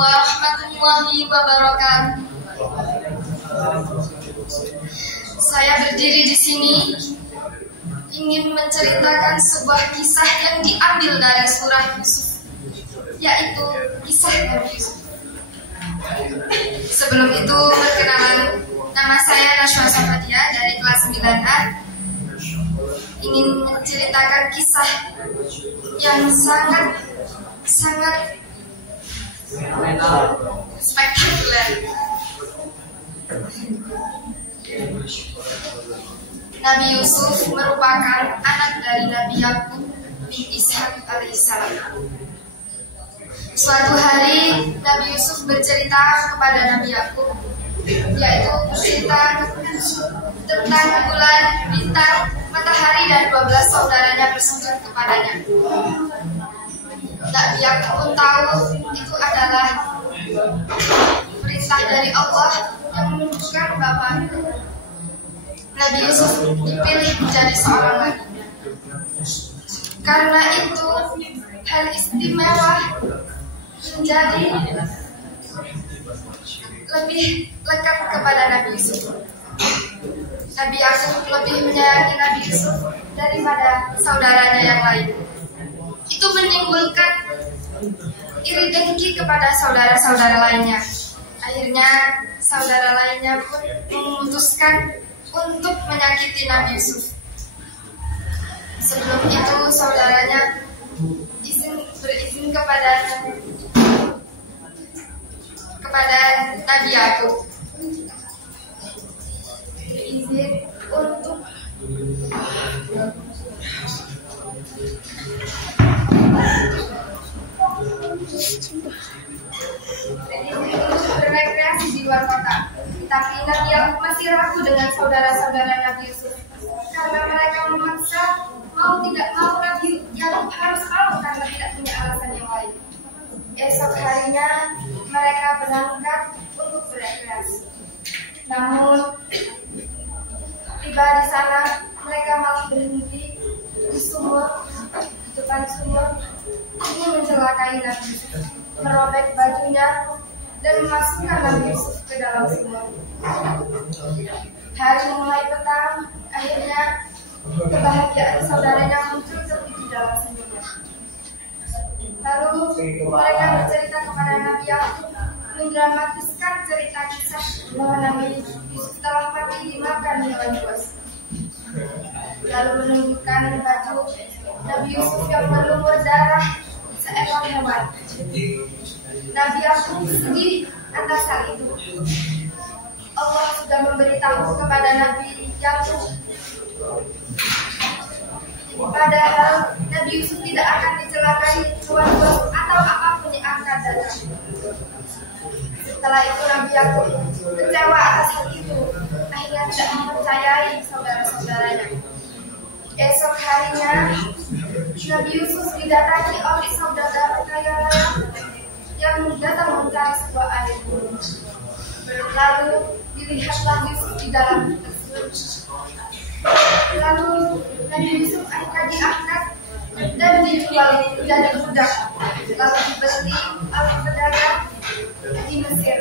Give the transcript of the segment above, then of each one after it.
warahmatullahi wabarakatuh. Saya berdiri di sini ingin menceritakan sebuah kisah yang diambil dari surah Yusuf, yaitu kisah Nabi Yusuf. Sebelum itu, perkenalan, nama saya Nashwa Safadia dari kelas 9A. Ingin menceritakan kisah yang sangat spektakuler. Nabi Yusuf merupakan anak dari Nabi Yakub bin Ishak alaihissalam. Suatu hari Nabi Yusuf bercerita kepada Nabi Yakub, yaitu bercerita tentang bulan, bintang, matahari dan 12 saudaranya bersujud kepadanya. Nabi Yakub pun tahu itu adalah perintah dari Allah yang menunjukkan bahwa Nabi Yusuf dipilih menjadi seorang nabi. Karena itu hal istimewa menjadi lebih lekat kepada Nabi Yusuf. Nabi Yakub lebih menyayangi Nabi Yusuf daripada saudaranya yang lain. Itu menimbulkan iri dengki kepada saudara-saudara lainnya. Akhirnya saudara lainnya pun memutuskan untuk menyakiti Nabi Yusuf. Sebelum itu saudaranya berizin kepada Nabi Yakub, berizin untuk berrekreasi di luar kota. Tapi Nabi Yakub masih ragu dengan saudara-saudara Nabi Yusuf, karena mereka memaksa mau tidak mau Nabi Yakub harus mau karena tidak punya alasan yang lain. Esok harinya mereka berangkat untuk berrekreasi. Namun tiba di sana mereka malah berhenti di sumur, di depan sumur, ingin mencelakai Nabi Yusuf, merobek bajunya dan memasukkan Nabi Yusuf ke dalam sumur. Hari mulai petang, akhirnya kebahagiaan saudaranya muncul seperti di dalam sumurnya. Lalu mereka bercerita kepada Nabi Yakub, mendramatiskan cerita kisah bahwa Nabi Yusuf telah mati dimakan hewan buas. Lalu menunjukkan baju Nabi Yusuf yang berlumur darah seekor hewan. Nabi Yakub sedih atas hal itu. Allah sudah memberitahu kepada Nabi Yakub, padahal Nabi Yusuf tidak akan dicelakai hewan buas atau apapun yang akan datang. Setelah itu Nabi Yakub kecewa atas hal itu, akhirnya tidak mempercayai saudara-saudaranya. Esok harinya Nabi Yusuf didatangi oleh saudara kaya raya yang datang mencari sebuah air. Lalu dilihatlah Yusuf di dalam tersebut. Lalu Nabi Yusuf akhirnya diangkat dan dijual menjadi budak, lalu dibeli oleh pedagang di Mesir.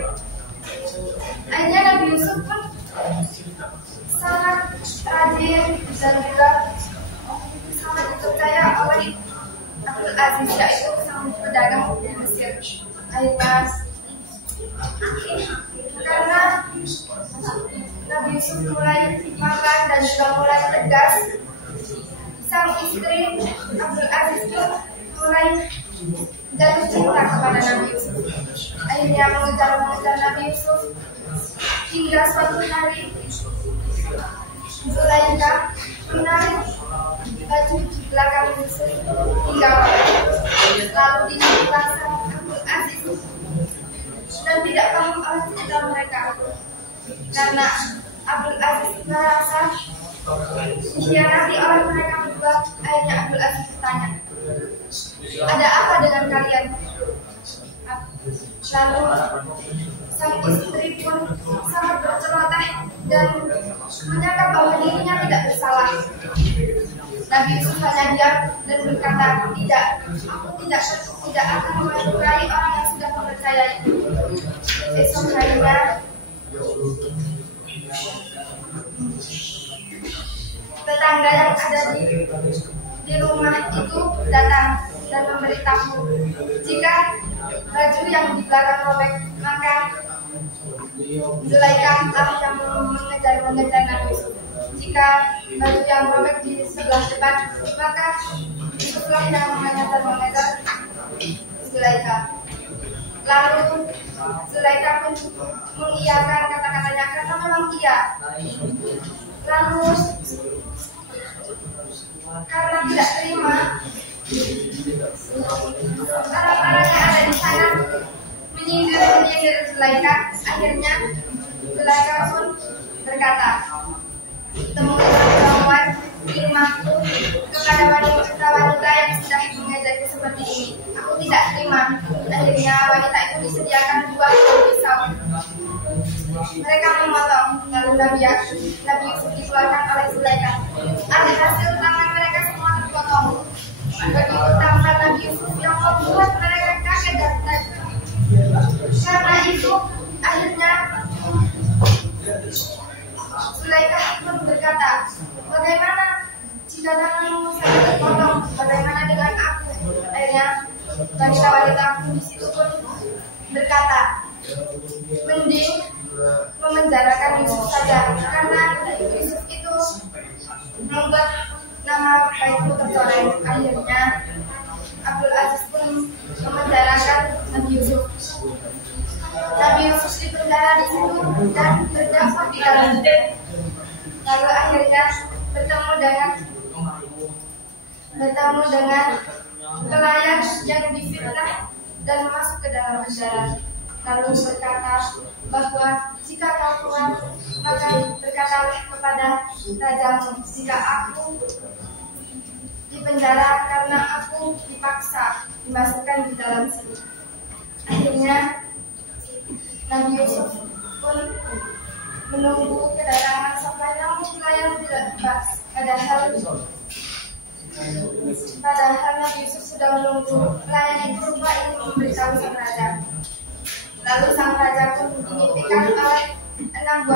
Akhirnya Nabi Yusuf pun sangat rajin dan juga sangat dipercaya oleh Abdul Aziz, yaitu sang pedagang di Mesir. Akhirnya karena Nabi Yusuf mulai makan dan juga mulai tegas, sang istri Abdul Aziz pun mulai jatuh cinta kepada Nabi Yusuf. Akhirnya mengejar Nabi Yusuf hingga suatu hari Zulaikha menarik baju di belakang Yusuf hingga lalu dinamikkan sang Abdul Aziz dan tidak paham oleh cerita mereka, karena Abdul Aziz merasa dikhianati oleh mereka berdua. Akhirnya Abdul Aziz bertanya, ada apa dengan kalian? Lalu sang istri pun sangat berceloteh dan menyangka bahwa dirinya tidak bersalah. Nabi Yusuf hanya diam dan berkata, tidak, aku tidak akan melukai orang yang sudah mempercayai. Esok harinya tetangga yang ada di rumah itu datang dan memberitahu jika baju yang di belakang robek, maka Zulaikha yang mengejar Nabi Yusuf. Jika baju yang robek di sebelah depan, maka Yusuflah yang mengejar Zulaikha. Lalu Zulaikha pun mengiyakan kata-katanya karena memang iya. Lalu karena tidak terima, orang-orang yang ada di sana menyindir Zulaikha. Akhirnya Zulaikha pun berkata, temukan perempuan di rumahku kepada wanita yang sudah mengajakku seperti ini. Aku tidak terima. Akhirnya wanita itu disediakan buah dan pisau. Mereka memotong, lalu Nabi Yusuf dikeluarkan oleh Zulaikha. Hasil tangan mereka semua terpotong. Begitu tampak Nabi Yusuf yang membuat mereka kaget dan takjub. Karena itu akhirnya Zulaikha pun berkata, bagaimana jika tanganmu sangat terpotong? Bagaimana dengan aku? Akhirnya wanita-wanita pun di situ pun berkata, mending memenjarakan Yusuf saja, karena Yusuf itu membuat nama baikku tercoreng. Akhirnya Abdul Aziz pun memenjarakan Nabi Yusuf. Nabi Yusuf dipenjara di situ dan terdaftar di dalam. Lalu akhirnya bertemu dengan pelayan yang difitnah dan masuk ke dalam penjara. Lalu berkata bahwa jika kau keluar, maka berkatalah kepada rajamu, jika aku dipenjara karena aku dipaksa dimasukkan di dalam sini. Akhirnya Nabi Yusuf pun menunggu kedatangan sampai namun pelayan tidak tiba. Padahal Nabi Yusuf sudah menunggu. Pelayan itu lupa ingin memberitahu sang raja. Lalu sang raja pun dimimpikan oleh 6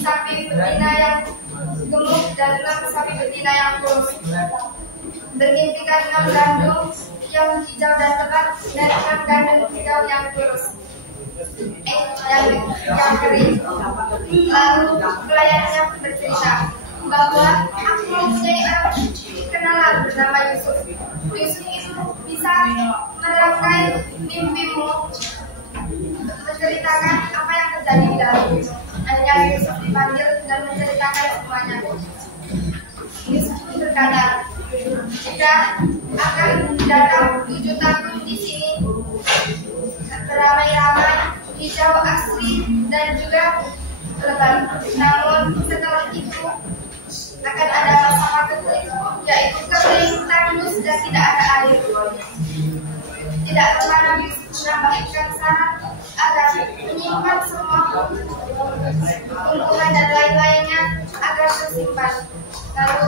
sapi betina yang gemuk dan 6 sapi betina yang kurus. Bermimpikan 6 gandum yang hijau dan lebat dan 6 gandum hijau yang kurus. Yang kering. Lalu pelayannya bercerita bahwa aku mempunyai orang kenalan bernama Yusuf. Yusuf itu bisa merangkai mimpimu, menceritakan apa yang terjadi di dalam itu. Akhirnya Yusuf dipanggil dan menceritakan semuanya. Yusuf berkata, jika akan datang 7 tahun di sini beramai-ramai, hijau asri dan juga lebat. Namun setelah itu akan ada masa kering, yaitu kering, tandus dan tidak ada air. Tidak pernah Nabi menambahkan syarat agar menyimpan semua tumbuhan dan lain-lainnya agar tersimpan. Lalu